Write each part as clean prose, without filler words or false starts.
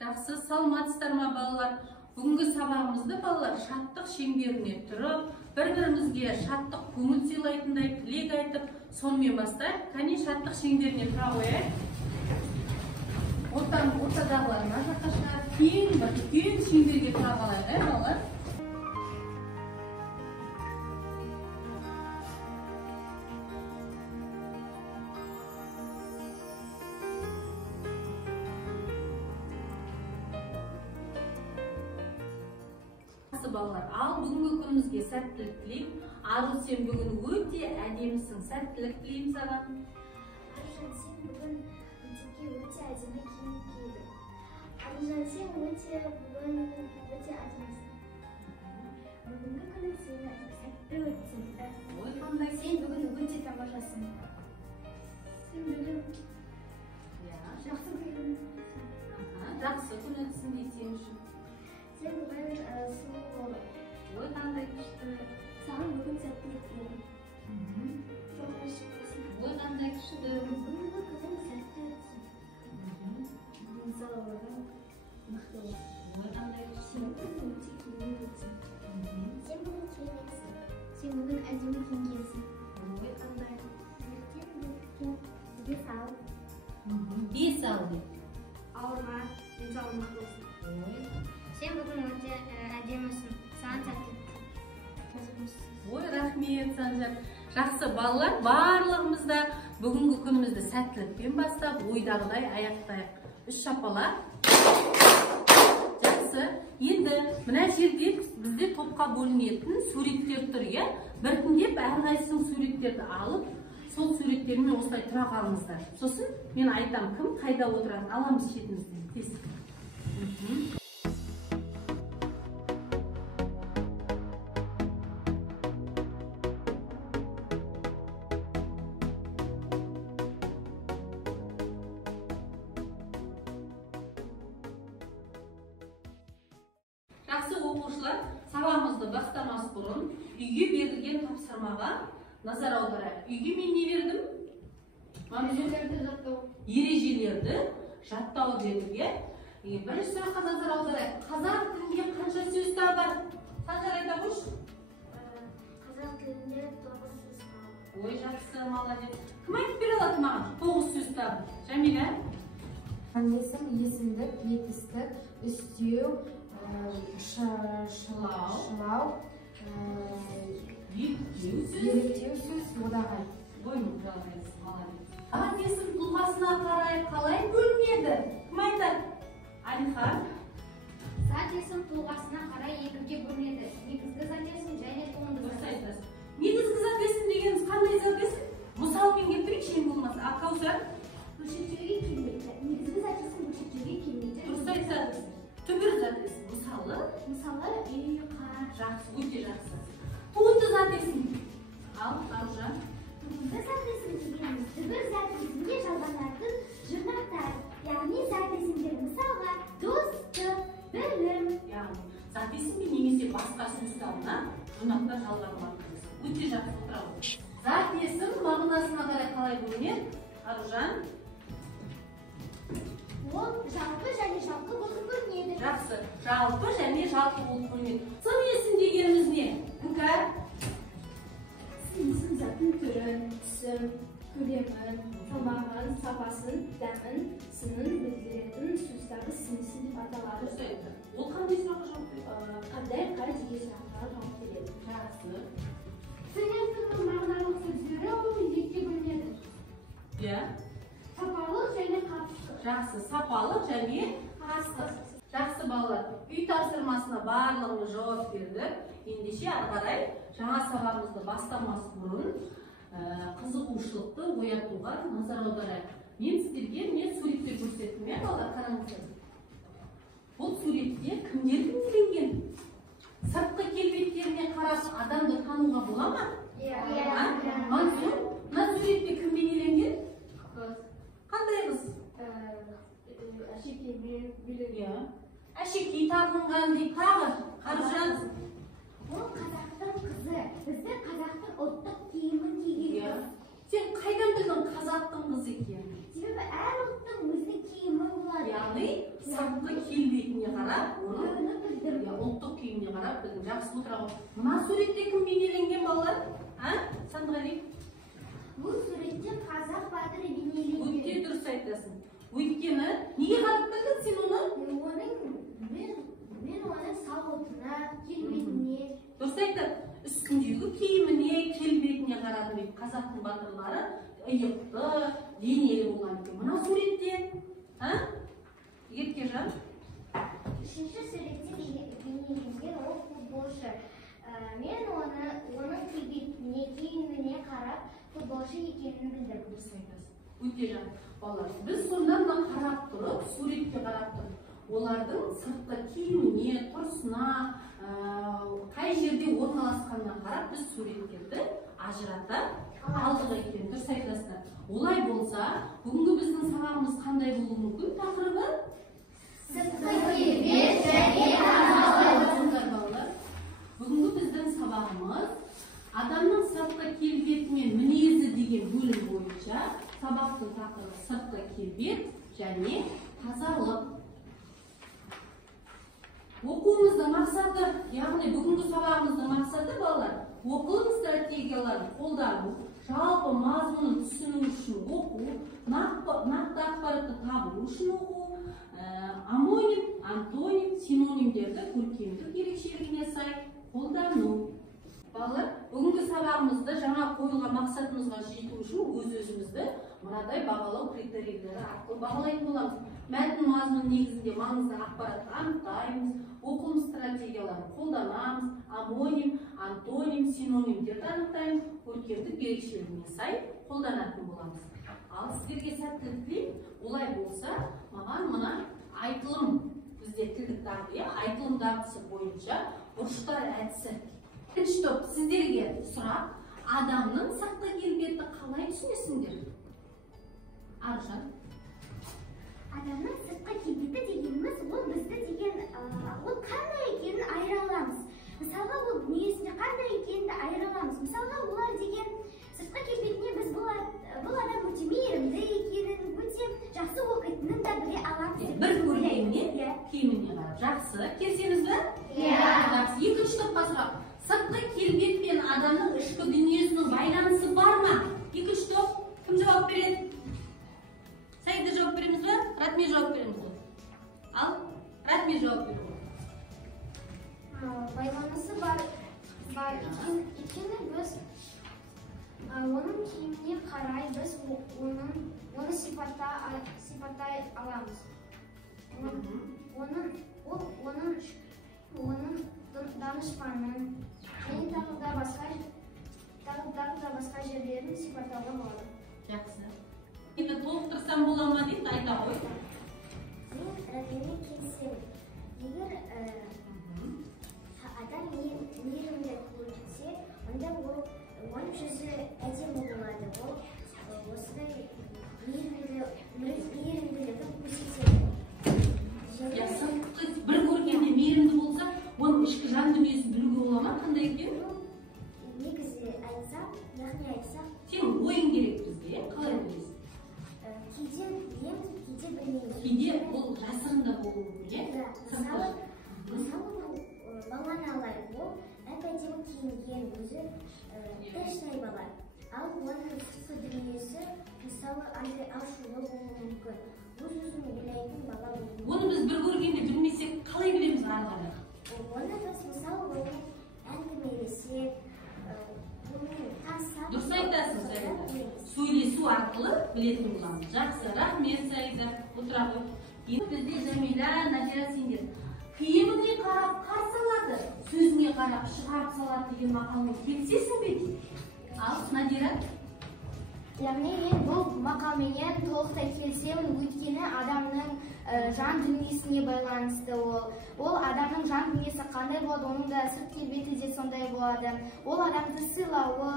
Жақсы, саламатсыздар ма балалар? Бүгінгі сабағымызда балалар шаттық шеңберіне тұрып, бір-бірімізге шаттық көңіл сыйлайтындай тілек айтып, сонымен бастайық. Кәне шаттық шеңберіне тұра қояйық. Ортадағылар мына жаққа шығарып, кең шеңберге тұра қалайық, балалар? Балалар, ал бүгінгі күнімізге сәттілік тілеймін. Ару, сен бүгін өте әдемісің. Сәттілік тілеймін саған. Аружан, сен бүгін мектепке өте әдемі киім кидің. Аружан, сен бүгін өте әдемісің. Бүгінгі күнің сені сәтті өтсін. Ой, қандай. Сен бүгін өте тамашасың. Сен бүгін жақсы күн өтсін. Жақсы күн өтсін дейді сен үшін. Сен бүгін сұлу бол. Ой, қандай күшті. Саған бүгін сәттілік тілеймін. Жолға шықпасын. Ой, қандай күшті. Бүгінгі күнің сәтті өтсін. Денсаулығың мықты бол. Ой, қандай күшті. Сен бүгін өте керемет өтсін. Сен бүгін кереметсің. Сен бүгін әдемі киінгенсің. Ой, қандай. Бес ал. Бес ал дейді. Ауырма, денсаулығың мықты болсын. Ой. Сен бүгін өте әдемісің. Саған сәттілік. Ой, рахмет, Санжар. Жақсы, балалар, барлығымызда бүгінгі күнімізді сәттілікпен бастап, ойдағыдай аяқтайық. Үш шапалақ. Жақсы. Енді мына жерде бізде топқа бөлінетін суреттер тұр, иә? Біртіндеп әрқайсының суреттерді алып, сол суреттермен осылай тұра қалыңыздар. Сосын мен айтам, кім қайда отырады, аламыз шетімізден. Тез. Жақсы оқушылар, сабағымызды бастамас бұрын үйге берілген тапсырмаға назар аударайық. Үйге мен не бердім? Ережелерді жаттау дедік. Бірінші сұраққа назар аударайық. Қазақ тілінде қанша сөз бар? Санжар айта қойшы. Қазақ тілінде 9 сөз бар. Ой, жақсы, молодец. Кім айтып бере алады маған? 9 сөз бар. Жәмила? Есім, есімдік, етістік, үстеу, шылау, еліктеу сөз, одағай. Ой, молодец, молодец. Зат есім тұлғасына қарай қалай бөлінеді? Кім айтады? Алихан? Зат есім тұлғасына қарай екіге бөлінеді. Негізгі зат есім және туынды зат есім. Негізгі зат есім дегеніміз қандай зат есім? Мысалмен келтірейікші, ең болмаса. Каусар? Бөлшектеуге келмейді. Негізгі зат есім бөлшектеуге келмейді. Дұрыс айтасыз. Түбір зат есім. Мысалы, үй, қар. Жақсы, өте жақсы. Туынды зат есім. Ал, Аружан. Туынды зат есім дегеніміз түбір зат есімге жалғанатын жұрнақтар. Яғни зат есімдер мысалға достық, білім. Яғни зат есімге немесе басқа сөздеріне жұрнақтар жалғанылады. Өте жақсы отырады. Зат есім мағынасына қарай қалай бөлінеді? Аружан. Ол жалпы және жалпы болып бөлінеді. Жақсы. Жалпы және жалпы болып бөлінеді. Сын есім дегеніміз не? Іңкәр? Сын есім заттың түрін, түсін, көлемін, салмағын, сапасын, дәмін, сынын білдіретін сөздерді сын есім деп аталады. Ол қандай сұраққа жауап береді? Қандай, қай деген сұрақтарға жауап береді. Жақсы. Сын есімнің мағыналық сөздері ол екіге бөлінеді. Иә. Сапалық және қатысты. Жақсы, сапалық және қатысты. Жақсы балалар, үй тапсырмасына барлығымыз жауап бердік. Ендеше ары қарай жаңа сабағымызды бастамас бұрын қызығушылықты оятуға назар аударайық. Мен сіздерге суреттер көрсеттім, иә балалар, қараңыздар. Бұл суретте кімдер бейнеленген? Сыртқы келбеттеріне қарап адамды тануға бола ма? Иә. Мансұр, мына суретте кім бейнеленген? Қандай қыз? Әшекеймен Иә. Әшекей тағынған дейді. Тағы, Аружан. Ол қазақтың қызы. Бізді қазақтың ұлттық киімін киген. Сен қайдан білдің қазақтың қызы екенін? Себебі әр ұлттың өзінің киімі біздің жақсы отыра. Мына суретте кім бейнеленген балалар? Сандығали? Бұл суретте қазақ батыры бейнеленген. Өте дұрыс айтасың. Өйткені неге қарап білдің сен оны? Мен оның сауытына, келбетіне. Дұрыс айтады. Үстіндегі киіміне, келбетіне қарадым дейді. Қазақтың батырлары иықты, денелі болған екен. Мына суретте, Еркежан? Үшінші суретте бейнеленген ол футболшы. Мен оның келбетіне, киіміне қарап, футболшы екенін білдім. Дұрыс айтасың. Өте жақсы. Балалар, біз сонда қарап тұрып, суретке қарап тұрып, олардың сыртқы киіміне, тұрысына, қай жерде орналасқанына қарап, біз суреттерді ажырата алдық екен. Дұрыс айтасыздар. Олай болса, бүгінгі біздің сабағымыз қандай болуы мүмкін? Тақырыбы? Сыртқы келбет және балалар, бүгінгі біздің сабағымыз адамның сыртқы келбеті мен мінезі деген бөлім бойынша сабақтың тақырыбы сыртқы келбет және тазалық. Оқуымыздың мақсаты, яғни бүгінгі сабағымыздың мақсаты балалар, оқылым стратегияларын қолдану, жалпы мазмұнын түсіну үшін оқу, нақты ақпаратты табу үшін оқу, амоним, антоним, синонимдерді көркемдік ерекшелігіне сай қолдану. Балалар, бүгінгі сабағымызды жаңа қойылған мақсатымызға жету үшін өз-өзімізді мынадай бағалау критерийлері арқылы бағалайтын боламыз. Мәтін мазмұны негізінде маңызды ақпаратты анықтаймыз, оқылым стратегияларын қолданамыз, амоним, антоним, синонимдерді анықтаймыз, көркемдік ерекшелігіне сай қолданатын боламыз. Ал сіздерге сәттілік тілеймін. Олай болса, маған мына айтылым, бізде тілдік дағды, айтылым дағдысы бойынша бұрыштар әдісі. Бірінші топ сіздерге сұрақ, адамның сыртқы келбеті қалай түсінесіңдер? Аружан. Адамның сыртқы келбеті дегеніміз, ол бізді деген, ол қандай екенін айыра аламыз. Мысалға, ол дүниесінде қандай екенін айыра аламыз. Мысалға, олар деген сыртқы келбетіне біз бұл адам өте мейірімді екенін, өте жақсы оқитынын да біле аламыз. Бір көргеннен киіміне қарап. Жақсы, келсеңіз бе? Жақсы. Екінші топқа сұрақ. Сыртқы келбет пен адамның ішкі дүниесінің байланысы бар ма? Екінші топ, кім жауап береді? Сәйді жауап береміз бе? Ратми жауап береміз бе? Ал, Ратми жауап береміз. Байланысы бар. Өйткені біз оның киіміне қарай біз оны сипаттай аламыз. Оның данышпанын және тағы да басқа жерлерін сипаттауға болады. Жақсы. Енді толықтырсам бола ма дейді, айта ғой. Мен Ратимен келісемін. Егер адам мейірімді көрсетсе, онда оның жүзі әдемі болады. Ол осындай мейірімділігін көрсетеді. Бір көргенде мейірімді болса, оның ішкі жан дүниесін білуге бола ма? Қандай екен? Негізі айтсам, яғни айтсам, сен ойың керек бізге, қалай білесің? Кейде білеміз, кейде білмейміз. Кейде ол жасырында болуы мүмкін, е? Мысалы, баланы алайық, ол әп-әдемі киінген, өзі тәштай бала. Ал оның сыртқы дүниесі, мысалы, ашулы болуы мүмкін. Өз-өзін ойлайтын бала болуы мүмкін. Оны біз бір көргенде білмесек, қалай білеміз ары қарай? Оны біз, мысалы, оны әңгімелесек, дұрыс айтасың, Саида. Сөйлесу арқылы білетін боламыз. Жақсы, рахмет, Саида. Отыра ғой. Енді бізде Жәмила, Надира сендер. Киіміне қарап қарсы алады, сөзіне қарап шығарып салады деген мақалмен келісесің бе? Ал, Надира? Яғни мен бұл мақалменен толықтай келісемін, өйткені адамның жан дүниесіне байланысты ол адамның жан дүниесі қандай болады, оның да сырт келбеті де сондай болады. Ол адамды сыйлауы,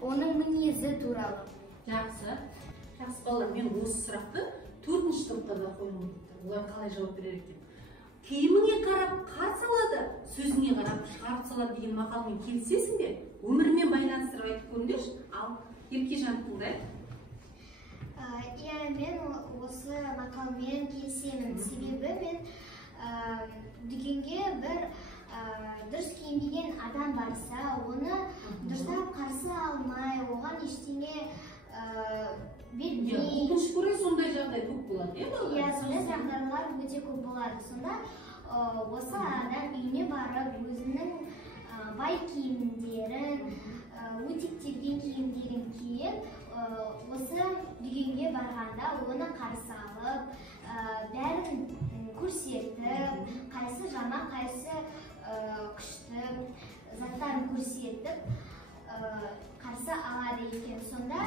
оның мінезі туралы. Жақсы. Жақсы балалар, мен осы сұрақты 4-ші топта да қойғым келді. Олар қалай жауап берер екен? Киіміне қарап қарсы алады, сөзіне қарап шығарып салады деген мақалмен келісесің бе? Өмірмен байланыстырып айтып көріңдерші. Ал Еркежан тыңдайық. Иә, мен осы мақалмен келісемін. Себебі мен дүкенге бір дұрыс киінбеген адам барса, оны дұрыстап қарсы алмай, оған ештеңе бермей. Өкінішке орай сондай жағдай көп болады, Иә, сондай жағдайлар өте көп болады. Сонда осы адам үйіне барып, өзінің бай киімдерін, өтектелген киімдерін киіп, осы дүкенге барғанда оны қарсы алып, бәрін көрсетіп, қайсы жаман, қайсы күшті заттарын көрсетіп, қарсы алады екен. Сонда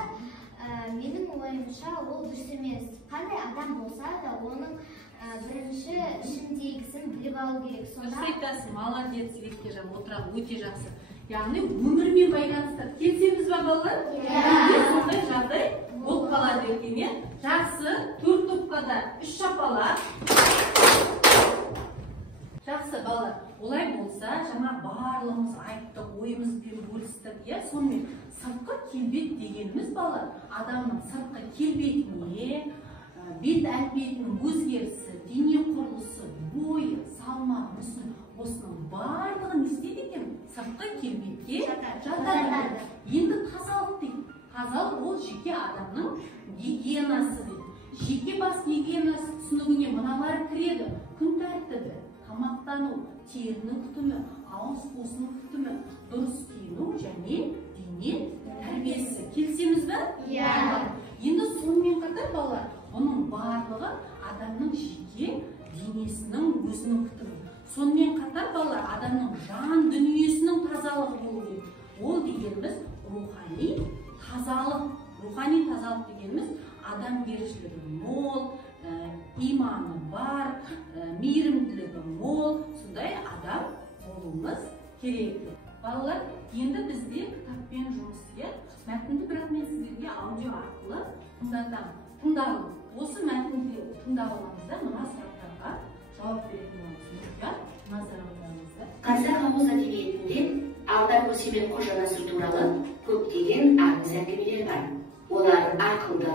менің ойымша ол дұрыс емес. Қандай адам болса да, оның бірінші ішіндегісін біліп алу керек. Дұрыс айтасың, молодец, Еркежан, отырақ өте жақсы. Яғни өмірмен байланысты келсеміз ба балалар? Сондай жағдай болып қалады екен. Жақсы, 4 топқада 3 шапалақ. Жақсы балалар, олай болса, жаңа барлығымыз айттық, ойымызбен бөлістік, сонымен сыртқы келбет дегеніміз балалар, адамның сыртқы келбетіне, бет әлпетінің өзгерісі, дене құрылысы, бойы, салмағы, мүсіні, осының барлығын не істейді екен? Сыртқы келбетке жатады. Енді тазалық дейді. Тазалық ол жеке адамның гигиенасы дейді. Жеке бас гигиенасы түсінігіне мыналар кіреді: күн тәртібі, тамақтану, терінің күтімі, ауыз қуысының күтімі, дұрыс киіну және дене тәрбиесі. Келісеміз бе? Иә. Енді сонымен қатар балалар, оның барлығы адамның жеке денесінің өзінің күтімі. Сонымен қатар балалар, адамның жан дүниесінің тазалығы болу керек. Ол дегеніміз рухани тазалық. Рухани тазалық дегеніміз адамгершілігі мол, иманы бар, мейірімділігі мол, сондай адам болуымыз керек. Балалар, енді бізде кітаппен жұмыс істеп, мәтінді бірақ мен сіздерге аудио арқылы тыңдатамын. Тыңдағын. Осы мәтінді тыңдап аламыз да, мына сұрақтарға жауап беретін боламыз. Назарыңызға. Қазақ ауыз әдебиетінде Алдар Көсемен Қожанасыр туралы көптеген аңыз әңгімелер бар. Олар ақылды,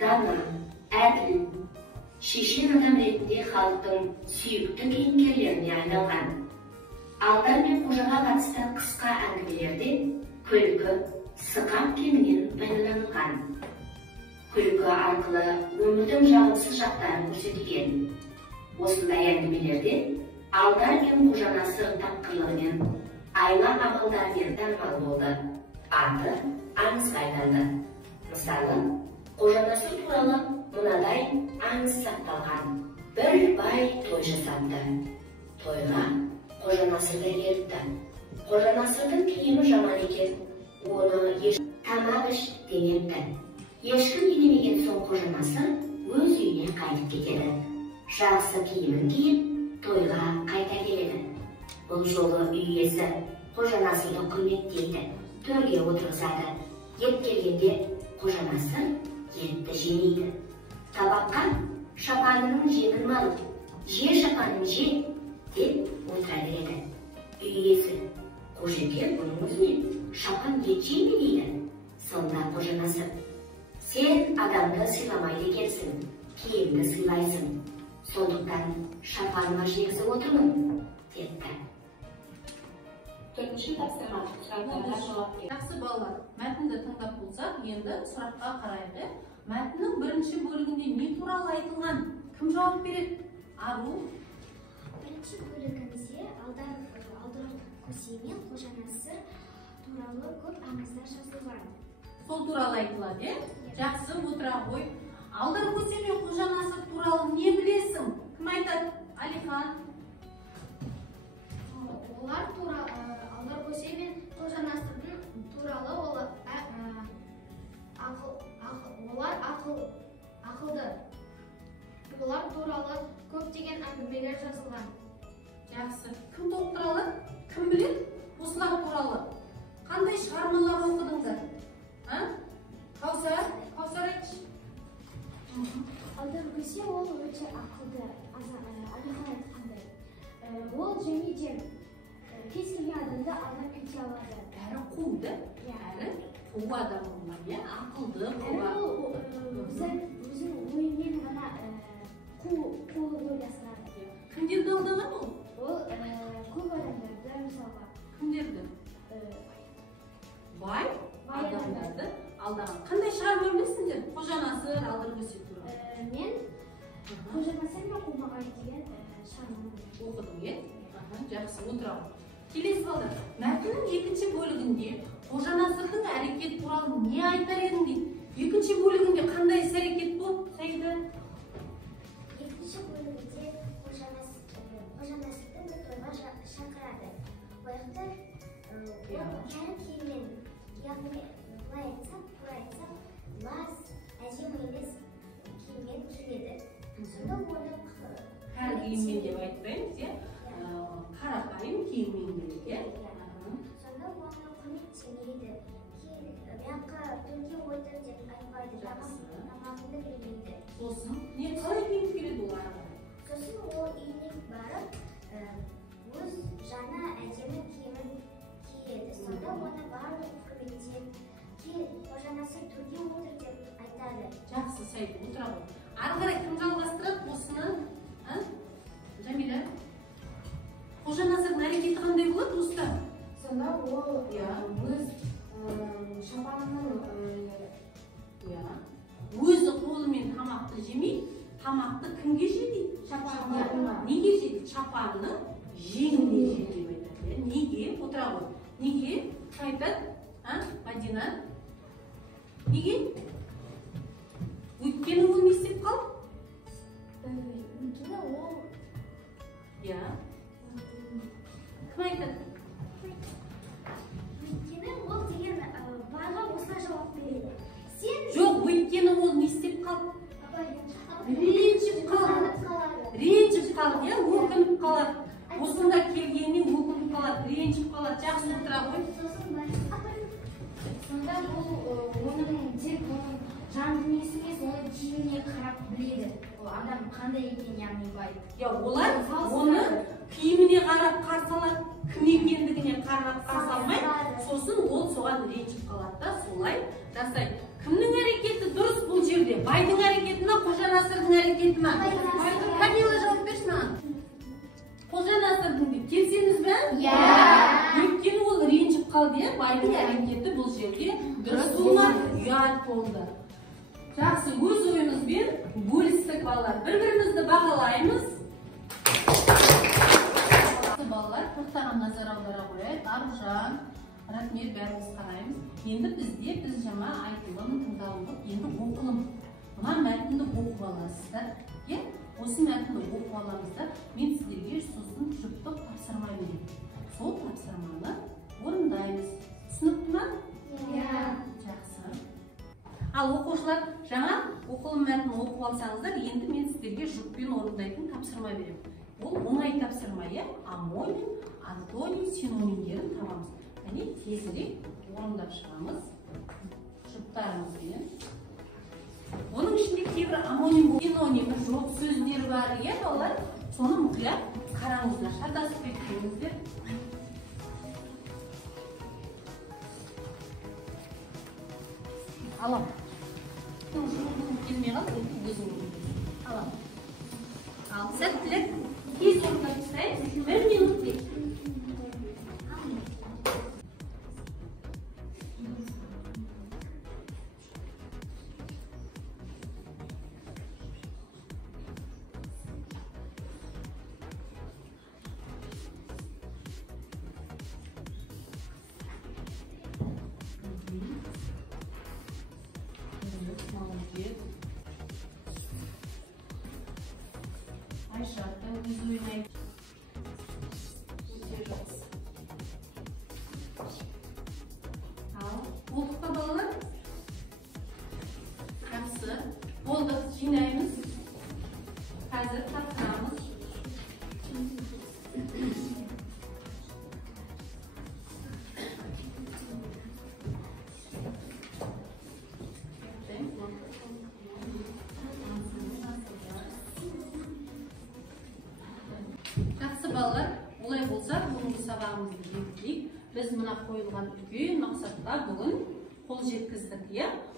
дана, әділ, шешен адам ретінде халықтың сүйікті кейіпкерлеріне айналған. Алдар мен Қожаға қатысты қысқа әңгімелерде күлкі, сықақ кеңінен пайдаланылған. Күлкі арқылы өмірдің жағымсыз жақтарын көрсетілген. Осындай әңгімелерде Алдар мен Қожанасыр тапқырлығымен, айла амалдарымен танымал болды. Аты аңызға айналды. Мысалы, Қожанасыр туралы мынадай аңыз сақталған. Бір бай той жасапты. Тойға Қожанасырды ертті. Қожанасырдың киімі жаман екен. Оны тамақ іш денетті. Ешкім енемеген соң Қожанасыр өз үйіне қайтып кетеді. Жақсы киімін киіп, тойға қайта келеді. Бұл жолы үй иесі Қожанасырды құрметтейді, төрге отырғызады. Ет келгенде Қожанасыр етті жемейді. Табаққа шапанының жемін малып, же шапанын же деп отыра береді. Үй иесі: «Қожеке, бұның өзіне шапан ет жейме?» дейді. Сонда Қожанасыр: «Сен адамды сыйламайды екенсің, киімді сыйлайсың. Сондықтан шапаныма жегізіп отырмын» депті. Төртінші тапсырма. Сұрақтарға жауап бер. Жақсы балалар, мәтінді тыңдап болсақ, енді сұраққа қарайды. Мәтіннің бірінші бөлігінде не туралы айтылған? Кім жауап береді? Ару. Бірінші бөлігінде Алдар Көсе мен Қожанасыр туралы көп аңыздар жазылған. Сол туралы айтылады, Жақсы, отыра қой. Алдар Көсе мен Қожанасыр туралы не білесің? Кім айтады? Алихан. Олар Алдар Көсе мен Қожанасырдың туралы олар ақылды. Олар туралы көптеген әңгімелер жазылған. Жақсы. Кім толықтырады? Кім біледі? Осылар туралы. Қандай шығармалар оқыдыңдар? Каусар айтшы. Алдар Көсе ол өте ақылды. Алихан айтқандай. Ол және де кез келген адамды алдап кете алады. Әрі қуды, әрі қу адам болмайды, ақылды, өзінің ойымен ғана қу ойласырады. Кімдерді алдаған ол? Ол көп адамдар. жасауға. Кімдерді? Бай Бай адамдарды алдаған. Қандай шығарма білесіңдер? Қожа Насыр, Алдырғы Өсек туралы. Мен Қожа Насыр мен Қомағай деген шығарманы Оқыдың, е? Жақсы, отырамын. Келесі балдар, мәтіннің екінші бөлігінде Қожа Насырдың әрекет туралы не айтар едің дейді. Екінші бөлігінде қандай іс-әрекет болды, Саида? Екінші бөлігінде Қожа Насырды бір тойға шақырады. Ояқта кәрі киіммен, яғни былай айтсақ, лас, әжем емес киіммен келеді. Сонда оны Кәрі киіммен деп айтпаймыз, е? Қарапайым киіммен келеді, е? Сонда оны құрметтемейді. Яққа төрге отыр деп айтпайды, тамағымды бермейді. Сосын, не қалай киініп келеді ол арада? Сосын ол үйіне барып, өз жаңа әдемі киімін киеді. Сонда оны барлық құрметтеп, Қожа Насыр төрге отыр деп айтады. Жақсы, Саида, отыра ғой. Ары қарай кім жалғастырады осыны? Жәмила? Қожа Насырдың әрекеті қандай болады, ұста? Сонда ол өз шапанының өзі қолымен тамақты жемей, тамақты кімге жейді? Шапанына. Неге жейді? Шапанны жеңіне жейді деп айтады. Неге? Отыра ғой. Неге? Айтады? Мадина? Неге? Өйткені ол не істеп қалды? Өйткені ол Кім айтады? Өйткені ол деген байға осылай жауап береді. Жоқ, өйткені ол не істеп қалды? Ренжіп қалды, өкініп қалады. Осында келгеніне өкініп қалады, ренжіп қалады. Жақсы, отыра ғой. Сонда бұл оның тек оның жан дүниесі емес, оның киіміне қарап біледі. Ол адам қандай екен, яғни бай. Олар оны киіміне қарап қарсы алады, кім екендігіне қарап қарсы алмай, сосын ол соған ренжіп қалады да, солай жасайды. Кімнің әрекеті дұрыс бұл жерде? Байдың әрекеті ме, Қожа Насырдың әрекеті ме? Камила жауап берші маған. Қожа Насырдың деп келсеңіз бе? Өйткені ол ренжіп қалды, байдың әрекеті бұл жерде дұрыс болмады, ұят болды. Жақсы, өз ойымызбен бөлістік балалар. Бір-бірімізді бағалаймыз. Балалар, тоқтаған назар аудара қояйық. Аружан, рахмет, бәріміз қараймыз. Енді біз жаңа айтылым, тыңдалым, енді оқылым. Мына мәтінді оқып аласыздар. Осы мәтінді оқып аламыздар. Мен сіздерге сосын жұптық тапсырма беремін. Сол тапсырманы орындаймыз. Түсінікті ме? Жақсы. Ал оқушылар жаңа оқылым мәтінін оқып алсаңыздар, енді мен сіздерге жұппен орындайтын тапсырма беремін. Ол оңай тапсырма, амоним, антоним, синонимдерін табамыз. Яғни тезірек орындап шығамыз жұптарымызбен. Оның ішінде кейбір амоним, синонимі жоқ сөздер бар, балалар. Соны мұқият қараңыздар, шатасып кетпеңіздер. Алам. Келмей қалды, өзің алам. Ал, сәттілік, тез орындап тастайық, 1 минут дейік. Ayşat'tan yüz oynayıp geçeceğiz. Olduk da balalar. Yaxşı. Olduk, jinaymiz. Hazır taqtiramiz. Жақсы балалар, олай болса, бүгінгі сабағымызды жеткізейік. Біз мына қойылған үлкен мақсатқа бүгін қол жеткіздік,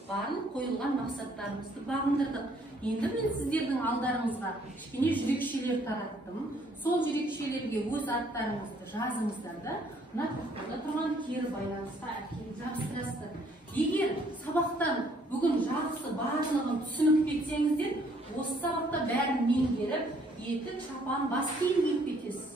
барлық қойылған мақсаттарымызды бағындырдық. Енді мен сіздердің алдарыңызға кішкене жүрекшелер тараттым. Сол жүрекшелерге өз аттарыңызды жазыңыздар да, мына тақтада тұрған кері байланысқа әкеліп жабыстырасыздар. Егер сабақтан бүгін жақсы барлығын түсініп кетсеңіздер, осы сабақта бәрін меңгеріп, етік, шапан, бас киім киіп кетесіз.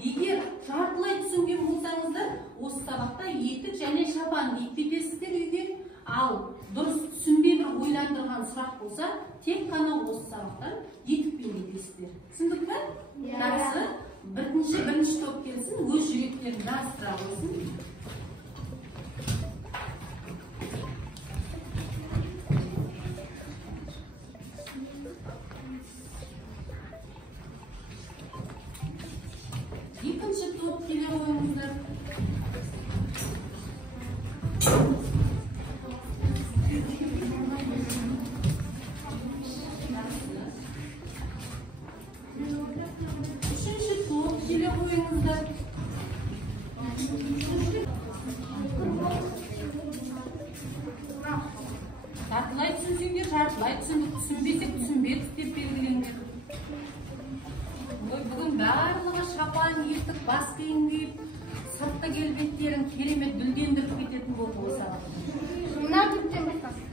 Егер жартылай түсінген болсаңыздар, осы сабақта етік және шапан киіп кетесіздер үйге. Ал дұрыс түсінбей бір ойландырған сұрақ болса, тек қана осы сабақтан етікпен кетесіздер. Түсіндік пе? Жақсы. Бірінші топ келсін, өз жүректерін жарыстыра қойсын. Екінші топ келе қойыңыздар. Үшінші топ келе қойыңыздар. Жартылай түсінсеңдер, жартылай түсіндік, түсінбесек түсінбедік деп белгілеңдер. Бүгін барлығы шапан, етік, бас киім киіп, сыртқы келбеттерін керемет дүлдендіріп кететін болды осы сабақта. Мына түптен бастасın.